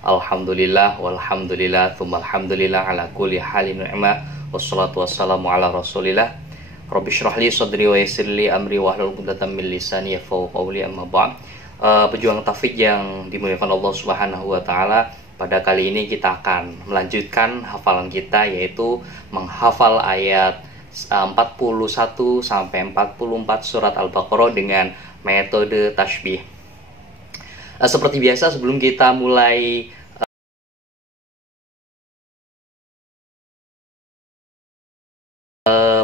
Alhamdulillah, walhamdulillah, thumma alhamdulillah ala kulli halin ni'mah. Wassalatu wassalamu ala rasulillah. Rabbi syrah li sadri wa yassir li amri wahlul 'uqdatam min lisani yafqahu qawli, amma ba'd. Pejuang tauhid yang dimuliakan Allah Subhanahu wa taala, pada kali ini kita akan melanjutkan hafalan kita, yaitu menghafal ayat 41 sampai 44 surat Al-Baqarah dengan metode tasbih. Seperti biasa, sebelum kita mulai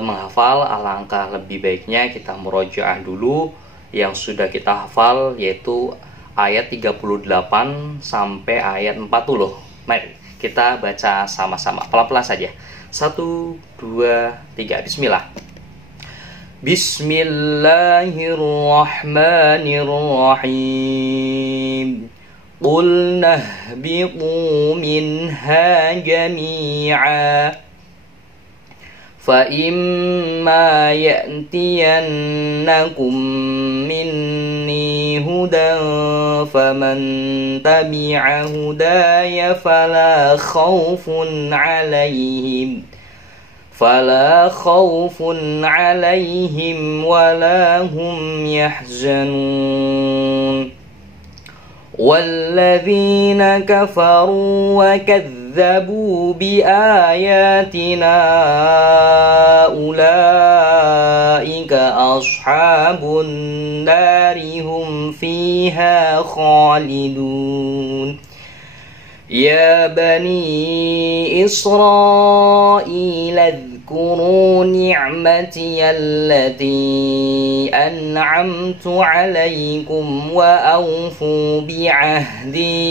menghafal, alangkah lebih baiknya kita murojaah dulu yang sudah kita hafal, yaitu ayat 38 sampai ayat 40. Mari kita baca sama-sama, pelan-pelan saja. 1, 2, 3, bismillah. Bismillahirrahmanirrahim. Qulna ihbitu minha jami'a fa imma ya'tiyannakum minni hudan faman tabi'a hudaya fala khawfun 'alaihim wala hum yahzanun. Walladzina kafaru wa kadzabu bi ayatina ulaika ashabun nari hum fiha khalidun. Ya bani Israil اذكروا نعمتي التي أنعمت عليكم وأوفوا بعهدي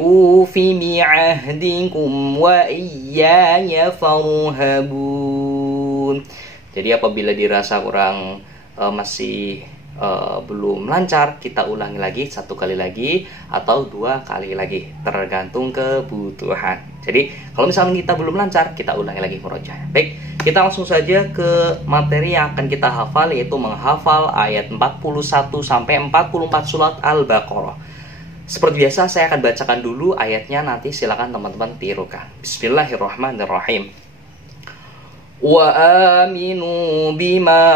أوف بعهدكم وإياي فارهبون. Jadi apabila dirasa kurang masih belum lancar, kita ulangi lagi 1 kali lagi atau 2 kali lagi, tergantung kebutuhan. Jadi kalau misalnya kita belum lancar, kita ulangi lagi murojaah. Baik, kita langsung saja ke materi yang akan kita hafal, yaitu menghafal ayat 41 sampai 44 surat Al-Baqarah. Seperti biasa, saya akan bacakan dulu ayatnya, nanti silakan teman-teman tirukan. Bismillahirrahmanirrahim. وآمنوا بما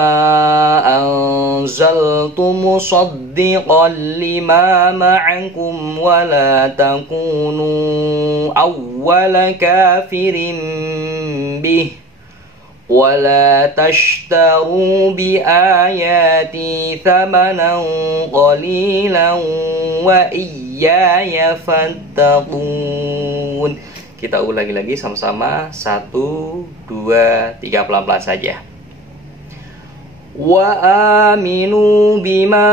أنزلت مصدقا لما معكم ولا تكونوا أول كافر به ولا تشتروا بآياتي ثمنا قليلا وإياي فاتقون. Kita ulangi lagi sama-sama, 1, 2, 3, pelan-pelan saja. Wa aminu bima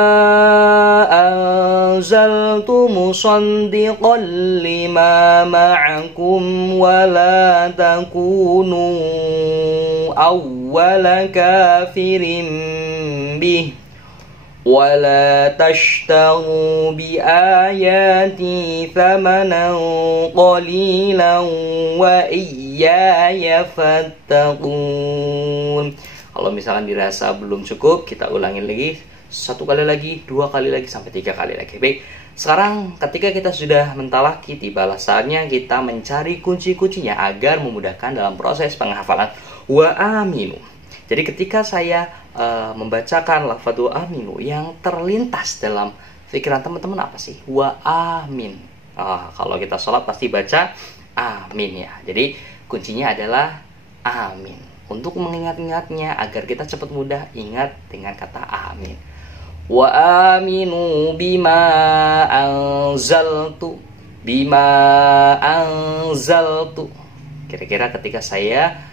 anzaltu musaddiqan lima ma'akum wa la takunu awwala kafirin bih ولا تشتروا بآياتي ثمنا قليلا وإياي فاتقون. Kalau misalkan dirasa belum cukup, kita ulangi lagi 1 kali lagi, 2 kali lagi, sampai 3 kali lagi. Baik, sekarang ketika kita sudah mentalaki, tibalah saatnya kita mencari kunci-kuncinya agar memudahkan dalam proses penghafalan. Wa aminu. Jadi ketika saya membacakan lafadz aminu, yang terlintas dalam pikiran teman-teman apa sih? Wa amin. Kalau kita sholat pasti baca amin ya. Jadi kuncinya adalah amin. Untuk mengingat-ingatnya agar kita cepat mudah ingat dengan kata amin. Wa aminu bima anzaltu. Kira-kira ketika saya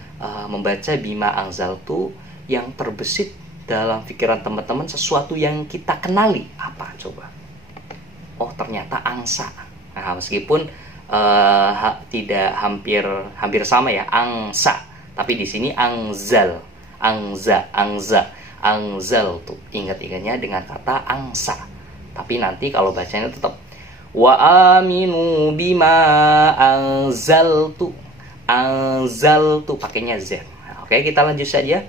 membaca bima anzaltu, yang terbesit dalam pikiran teman-teman sesuatu yang kita kenali apa coba? Oh, ternyata angsa. Nah, meskipun tidak hampir sama ya, angsa, tapi di sini angzal, angzal tuh ingat-ingatnya dengan kata angsa. Tapi nanti kalau bacanya tetap wa aminu bima anzaltu pakainya z. Oke, kita lanjut saja.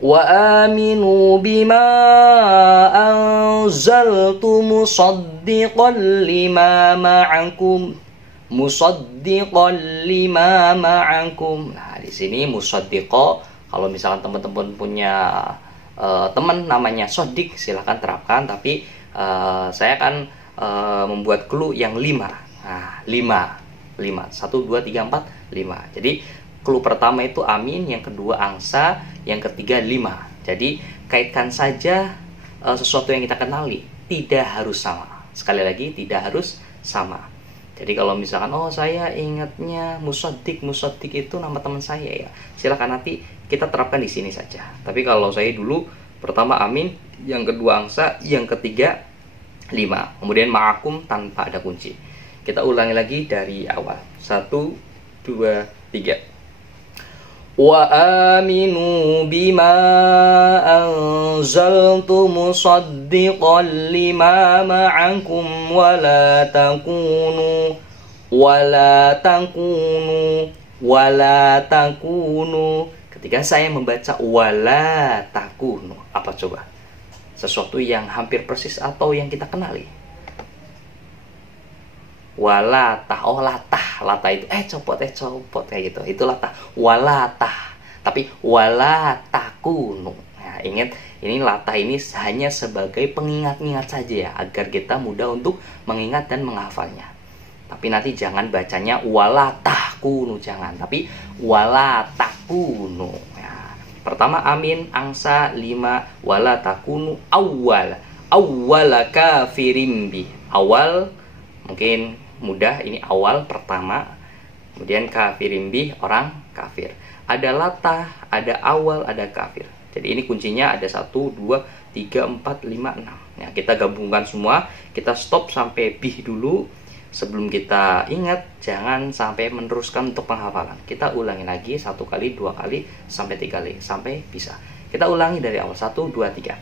Wa aminu bima anzaltu musaddiqan lima ma'akum. Musaddiqan lima ma'akum. Nah, di sini musaddiqo, kalau misalkan teman-teman punya teman namanya Sodik, silahkan terapkan. Tapi saya akan membuat clue yang 5. Nah, 5. 1, 2, 3, 4, 5. Jadi clue pertama itu amin, yang kedua angsa, yang ketiga 5. Jadi kaitkan saja sesuatu yang kita kenali, tidak harus sama. Sekali lagi, tidak harus sama. Jadi kalau misalkan, oh saya ingatnya Musaddiq itu nama teman saya ya, silakan nanti kita terapkan di sini saja. Tapi kalau saya dulu, pertama amin, yang kedua angsa, yang ketiga 5. Kemudian ma'akum tanpa ada kunci. Kita ulangi lagi dari awal. 1, 2, 3. Wa aminu bima anzaltu musaddiqan lima ma'akum wa la takunu. Ketika saya membaca wala takunu, apa coba? Sesuatu yang hampir persis atau yang kita kenali. Walatah, oh latah itu copot kayak gitu, itu latah, walatah. Tapi walatakunu, nah, ingat, ini latah ini hanya sebagai pengingat-ingat saja ya, agar kita mudah untuk mengingat dan menghafalnya. Tapi nanti jangan bacanya walatahkunu, jangan, tapi walatakunu ya. Pertama amin, angsa 5, walatakunu awwala kafirin bi. Awal mungkin mudah, ini awal pertama, kemudian kafirin bih, orang kafir. Ada latah, ada awal, ada kafir. Jadi ini kuncinya ada 1, 2, 3, 4, 5, 6. Nah, kita gabungkan semua, kita stop sampai bih dulu. Sebelum kita ingat, jangan sampai meneruskan untuk penghafalan. Kita ulangi lagi 1 kali, 2 kali, sampai 3 kali, sampai bisa. Kita ulangi dari awal, 1, 2, 3.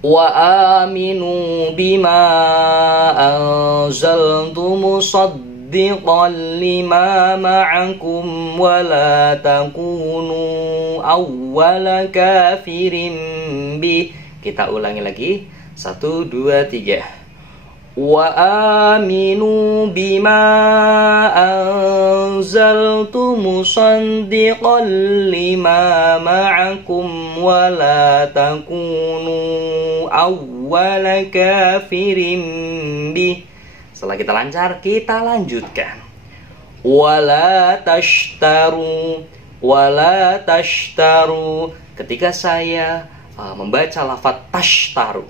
Wa aminu bima anzaltu musaddiqan lima ma'akum wa la takunu awwala kafirin bih. Kita ulangi lagi 1, 2, 3. Wa aminu bima anzaltu musaddiqan lima ma'akum wa la takunu awwala kafirin bih. Setelah kita lancar, kita lanjutkan. Wala tashtaru. Ketika saya membaca lafaz tashtaru,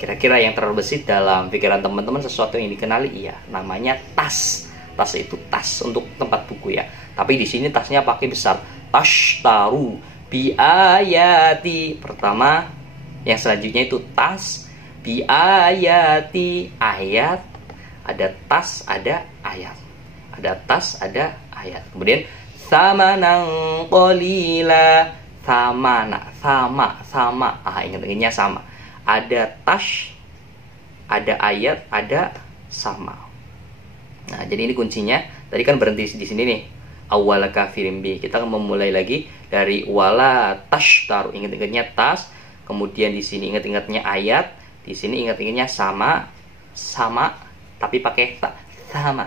kira-kira yang terbesit dalam pikiran teman-teman sesuatu yang dikenali, iya, namanya tas. Tas itu tas untuk tempat buku ya. Tapi di sini tasnya pakai besar. Tashtaru bi ayati. Pertama, yang selanjutnya itu tas bi ayati, ayat. Ada tas, ada ayat. Ada tas, ada ayat. Kemudian samanan qalila. Sama. Ingat-ingatnya sama. Ada tas, ada ayat, ada sama. Nah, jadi ini kuncinya. Tadi kan berhenti di sini nih. Awwala kafirin bi. Kita akan memulai lagi dari wala tashtaru. Ingat-ingatnya tas. Kemudian di sini ingat-ingatnya ayat. Di sini ingat-ingatnya sama, tapi pakai sama.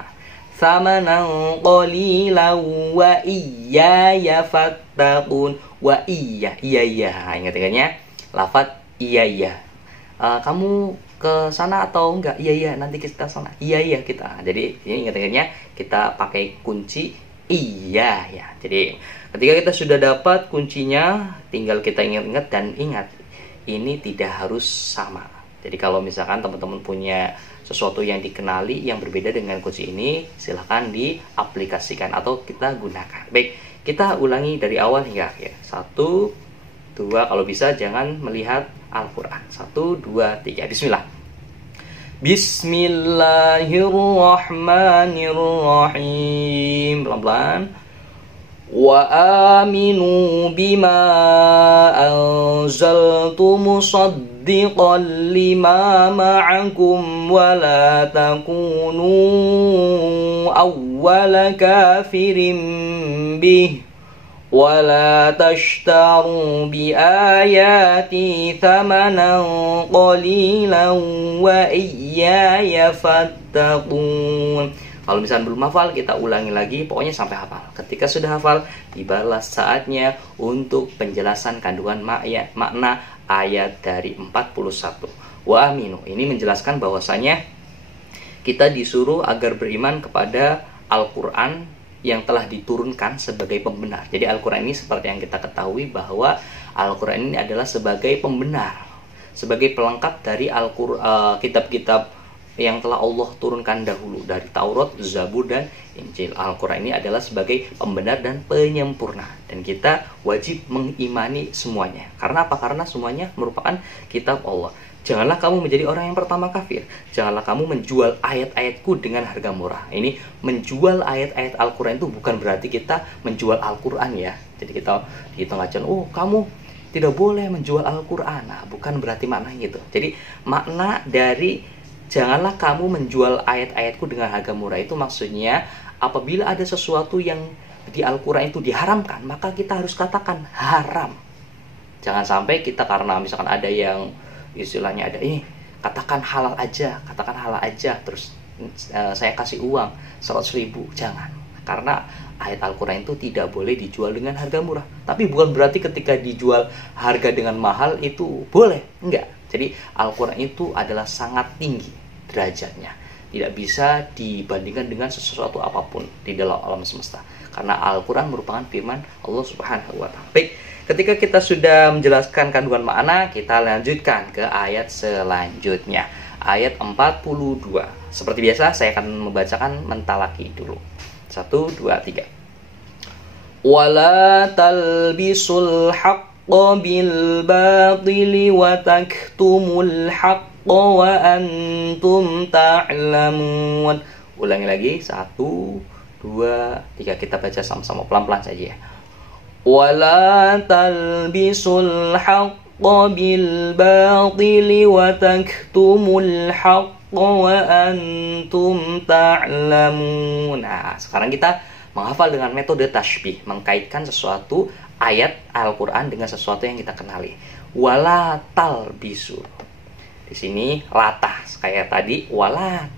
Samanan qalila wa iyaya fattaqun. Wa iya. Ingat-ingatnya lafaz iya. Kamu ke sana atau enggak? Iya, nanti kita sana. Iya kita. Jadi ini ingat-ingatnya kita pakai kunci iya ya. Jadi ketika kita sudah dapat kuncinya, tinggal kita ingat-ingat dan ingat, ini tidak harus sama. Jadi kalau misalkan teman-teman punya sesuatu yang dikenali yang berbeda dengan kunci ini, silahkan diaplikasikan atau kita gunakan. Baik, kita ulangi dari awal hingga akhir. 1, 2, kalau bisa jangan melihat Al-Quran. 1, 2, 3. Bismillah. Bismillahirrahmanirrahim. Pelan-pelan. Wa aminu bima anzaltu musaddiqan lima ma'akum wa la takunu awwala kafirin bih. ولا تشتروا بآياتي ثمنا قليلا وإياي فاتقون. Kalau misalnya belum hafal, kita ulangi lagi, pokoknya sampai hafal. Ketika sudah hafal, tibalah saatnya untuk penjelasan kandungan makna ayat dari 41. Wa aminu, ini menjelaskan bahwasanya kita disuruh agar beriman kepada Al-Quran yang telah diturunkan sebagai pembenar. Jadi Al-Quran ini seperti yang kita ketahui bahwa Al-Quran ini adalah sebagai pembenar, sebagai pelengkap dari kitab-kitab yang telah Allah turunkan dahulu dari Taurat, Zabur, dan Injil. Al-Quran ini adalah sebagai pembenar dan penyempurna, dan kita wajib mengimani semuanya. Karena apa? Karena semuanya merupakan kitab Allah. Janganlah kamu menjadi orang yang pertama kafir. Janganlah kamu menjual ayat-ayatku dengan harga murah. Ini menjual ayat-ayat Al-Quran itu bukan berarti kita menjual Al-Quran ya. Jadi kita ngajarin, oh kamu tidak boleh menjual Al-Quran. Nah, bukan berarti maknanya itu. Jadi makna dari janganlah kamu menjual ayat-ayatku dengan harga murah itu maksudnya apabila ada sesuatu yang di Al-Quran itu diharamkan, maka kita harus katakan haram. Jangan sampai kita karena misalkan ada yang istilahnya ada ini, katakan halal aja, terus saya kasih uang 100.000. Jangan, karena ayat Al-Quran itu tidak boleh dijual dengan harga murah. Tapi bukan berarti ketika dijual harga dengan mahal itu boleh, enggak. Jadi Al-Quran itu adalah sangat tinggi derajatnya, tidak bisa dibandingkan dengan sesuatu apapun di dalam alam semesta, karena Al-Quran merupakan firman Allah Subhanahu wa Ta'ala. Baik, ketika kita sudah menjelaskan kandungan makna, kita lanjutkan ke ayat selanjutnya, ayat 42. Seperti biasa saya akan membacakan mentalaki dulu. 1, 2, 3. Wala talbisul haqqa bil batili wa taktumul haqqa wa antum ta'lamun. Ulangi lagi, 1, 2, 3. Kita baca sama-sama pelan-pelan saja ya. Wala talbisul haqqa bil batili wa taktumul haqqa wa antum ta'lamun. Nah, sekarang kita menghafal dengan metode tashbih, mengkaitkan sesuatu ayat Al-Quran dengan sesuatu yang kita kenali. Wala talbisul, di sini latah kayak tadi wala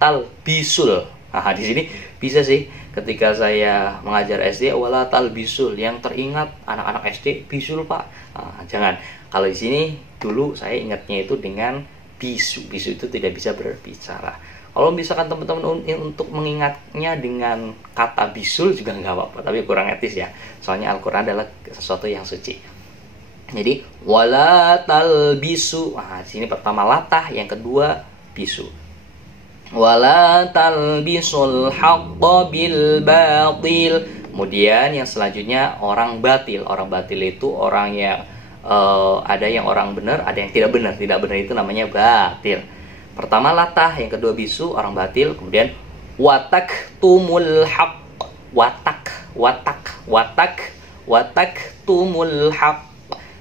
talbisul. Nah, di sini bisa sih ketika saya mengajar SD wala talbisul, yang teringat anak-anak SD bisul Pak. Nah, jangan. Kalau di sini dulu saya ingatnya itu dengan bisu. Bisu itu tidak bisa berbicara. Kalau misalkan teman-teman untuk mengingatnya dengan kata bisul juga nggak apa-apa, tapi kurang etis ya. Soalnya Al-Quran adalah sesuatu yang suci. Jadi wala talbisu. Nah, di sini pertama latah, yang kedua bisu. Wala talbisul haqqa bil batil. Kemudian yang selanjutnya orang batil. Orang batil itu orang yang ada yang orang benar, ada yang tidak benar. Tidak benar itu namanya batil. Pertama latah, yang kedua bisu, orang batil. Kemudian watak tumul haq. Watak tumul haq.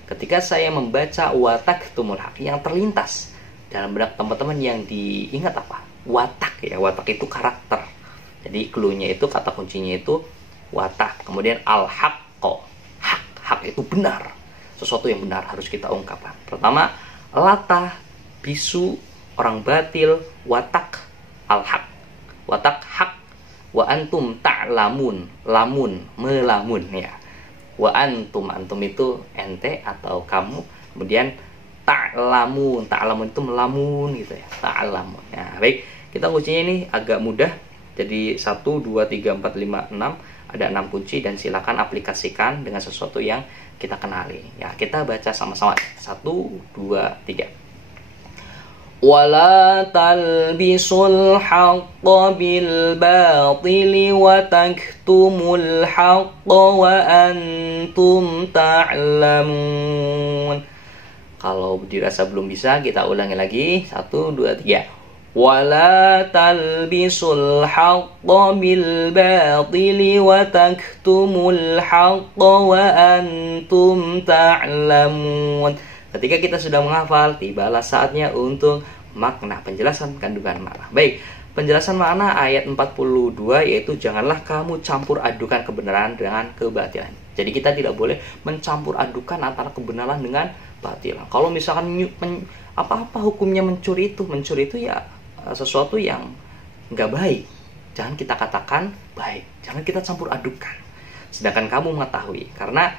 Ketika saya membaca watak tumul haq, yang terlintas dalam benak teman-teman yang diingat apa? Watak ya, watak itu karakter. Jadi cluenya itu, kata kuncinya itu watak. Kemudian al-haqqo, hak itu benar, sesuatu yang benar harus kita ungkapkan. Pertama latah, bisu, orang batil, watak, al-haq, watak hak, wa antum ta'lamun, lamun, melamun ya. Wa antum itu ente atau kamu. Kemudian ta'lamun itu melamun gitu ya, ta'lamun. Nah, baik, kita kuncinya ini agak mudah. Jadi 1, 2, 3, 4, 5, 6, ada 6 kunci, dan silakan aplikasikan dengan sesuatu yang kita kenali. Ya, kita baca sama-sama. 1, 2, 3. Wala talbisul haqqa bil batili wa taktumul haqqa wa antum ta'lamun. Kalau dirasa belum bisa, kita ulangi lagi. 1, 2, 3. Wala talbisul haqqa bil batili wa taktumul haqqa wa antum ta'lamun. Ketika kita sudah menghafal, tibalah saatnya untuk makna, penjelasan kandungan makna. Baik, penjelasan makna ayat 42 yaitu janganlah kamu campur adukan kebenaran dengan kebatilan. Jadi kita tidak boleh mencampur adukan antara kebenaran dengan batilan. Kalau misalkan apa hukumnya mencuri itu? Mencuri itu ya sesuatu yang nggak baik. Jangan kita katakan baik. Jangan kita campur adukan. Sedangkan kamu mengetahui, karena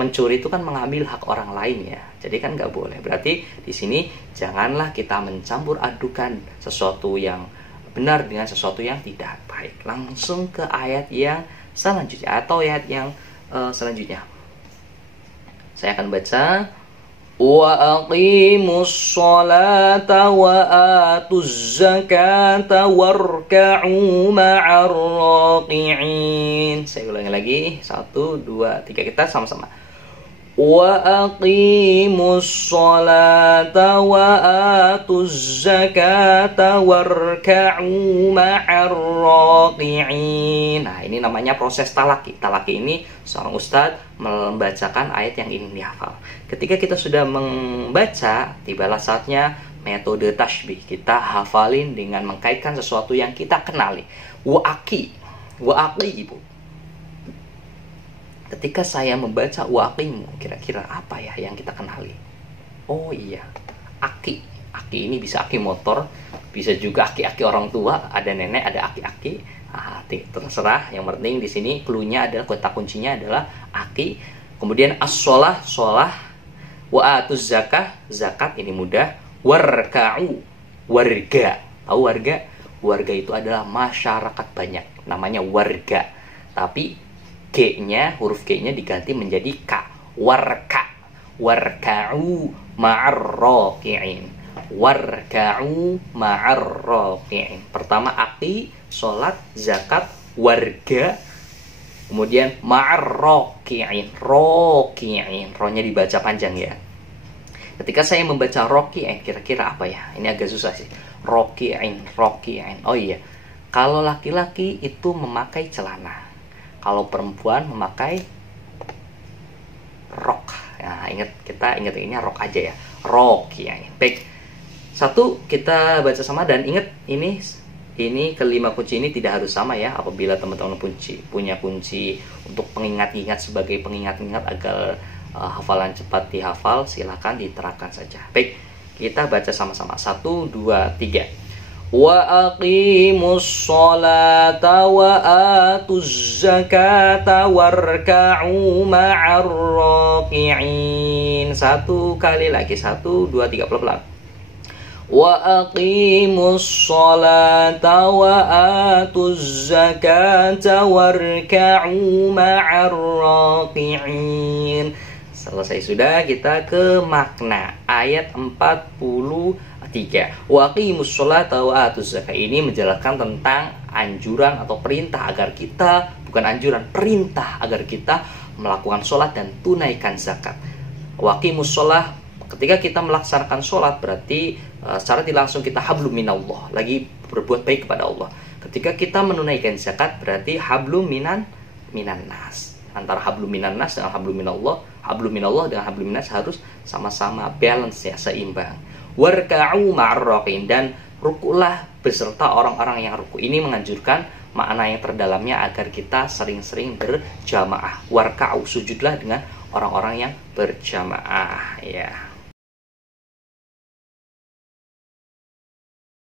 mencuri itu kan mengambil hak orang lain ya. Jadi kan nggak boleh. Berarti di sini janganlah kita mencampur adukan sesuatu yang benar dengan sesuatu yang tidak baik. Langsung ke ayat yang selanjutnya atau ayat yang selanjutnya. Saya akan baca wa aqimus sholata wa atuz zakata warka'u ma'ar raqi'in. Saya ulangi lagi. 1 2 3 kita sama-sama. Wa aqimus sholata wa atuz zakata warka'u ma'ar raqi'in. Nah, ini namanya proses talaki. Talaki ini seorang ustadz membacakan ayat yang ingin dihafal. Ketika kita sudah membaca, tibalah saatnya metode tasbih. Kita hafalin dengan mengkaitkan sesuatu yang kita kenali. Wa aqi, Ibu. Ketika saya membaca waqimu, kira-kira apa ya yang kita kenali? Oh iya, aki. Aki ini bisa aki motor, bisa juga aki-aki orang tua, ada nenek, ada aki-aki. Terserah, yang penting di sini cluenya adalah, kata kuncinya adalah aki. Kemudian as-sholah, sholah, wa atuz zakah, zakat, ini mudah. Warka'u, warga. Tahu warga? Warga itu adalah masyarakat banyak, namanya warga. Tapi G-nya, huruf G-nya diganti menjadi K. Warka. Warka'u ma'ar raqi'in. Warka'u ma'ar raqi'in. Pertama aki, sholat, zakat, warga. Kemudian ma'ar raqi'in. Raqi'in. Ro-nya dibaca panjang ya. Ketika saya membaca raqi'in, kira-kira apa ya? Ini agak susah sih. Raqi'in. Oh iya. Kalau laki-laki itu memakai celana. Kalau perempuan memakai rok. Nah, kita ingat ini rok aja ya. Rok ya. Baik. 1 kita baca sama, dan ingat ini kelima kunci ini tidak harus sama ya. Apabila teman-teman punya kunci untuk pengingat-ingat sebagai pengingat-ingat agar hafalan cepat dihafal, silakan diterapkan saja. Baik, kita baca sama-sama. 1 2 3. Wa aqimus sholata wa atuz zakata warka'u ma'ar raqi'in. 1 kali lagi. 1 2 3 pelan-pelan. Wa aqimus sholata wa atuz zakata warka'u ma'ar raqi'in. Selesai sudah, kita ke makna ayat 43. Wa aqimus sholata wa atuz zakah. Ini menjelaskan tentang anjuran atau perintah agar kita, bukan anjuran, perintah agar kita melakukan sholat dan tunaikan zakat. Wa aqimus sholah, ketika kita melaksanakan sholat berarti secara tidak langsung kita hablum minallah, lagi berbuat baik kepada Allah. Ketika kita menunaikan zakat berarti hablum minan nas. Antara hablum minan nas dengan hablum minallah, hablum minallah dengan hablum minas harus sama-sama balance ya, seimbang. Warka'u ma'ar raqi'in, dan rukulah beserta orang-orang yang ruku. Ini menganjurkan makna yang terdalamnya agar kita sering-sering berjamaah. Warka'u, sujudlah dengan orang-orang yang berjamaah ya.